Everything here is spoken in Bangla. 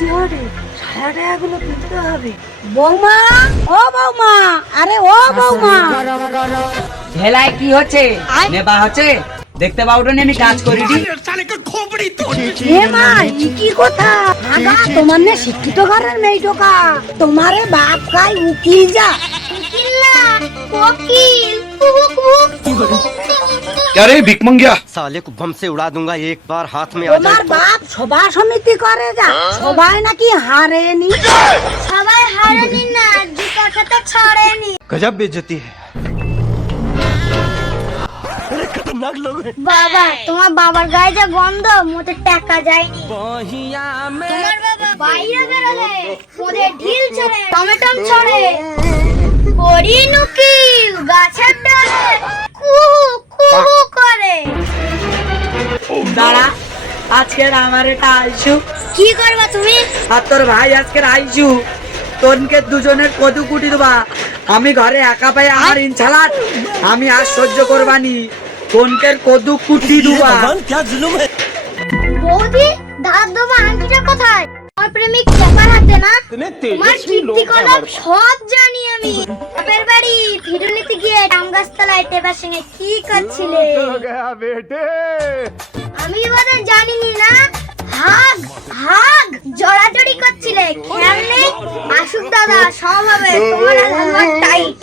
বৃষ্টি হরে সারা টাকাগুলো তুলতে হবে। বৌমা, ও বৌমা, আরে ও বৌমা, ভেলায় কি হচ্ছে? নেবা হচ্ছে দেখতে পাউডো আমি কাজ করি দি। এ মা ই কি কথা? আগা তোমার নে শিক্ষিত ঘরের মেয়ে টোকা, তোমারে বাপ খাই উকিল যা। উকিল না, ওকিল। क्या रे भिक मंगिया? साले को बम से उड़ा दूंगा एक बार हाथ में आ তোমার जाए। বাপ সভা সমিতি করে যা, সবাই নাকি হারেনি। সবাই হারেনি না, জুতা খেতে ছাড়েনি। गजब बेइज्जती है। अरे खतरनाक लोग हैं। বাবা, তোমার বাবার গায়ে যে গন্ধ, মোটে টাকা যায়নি। তোমার বাবা বাইরে বেরোলে ওদের ঢিল ছড়ে, টমেটম ছড়ে, হরিণ উকিল গাছের ডালে কুহু কুহু করে। দাঁড়া, আজকের আমার এটা আইসু কি করবা তুমি? আর তোর ভাই আজকের আইসু, তোনকে দুজনের কদু কুটি দেবা। আমি ঘরে একা পাই আমার ইনছালাত, আমি আর সহ্য করবানি। তোনকে কদু কুটি দেবা। বৌদি, দাঁত দেবো আংটিটা কোথায়? আমার প্রেমিক চাপার হাতে না? তোমার কীর্তি কলাপ সব জানি আমি। বাপের বাড়ি ফিরুনিতে গিয়ে আম গাছতলায় টেবার সঙ্গে কি করছিলে? আমি বোধহয় জানিনি না। হাগ হাগ জড়াজড়ি করছিলে। খেয়াল নেই? আসুক দাদা, সব হবে। তোমার আর আমার টাইট।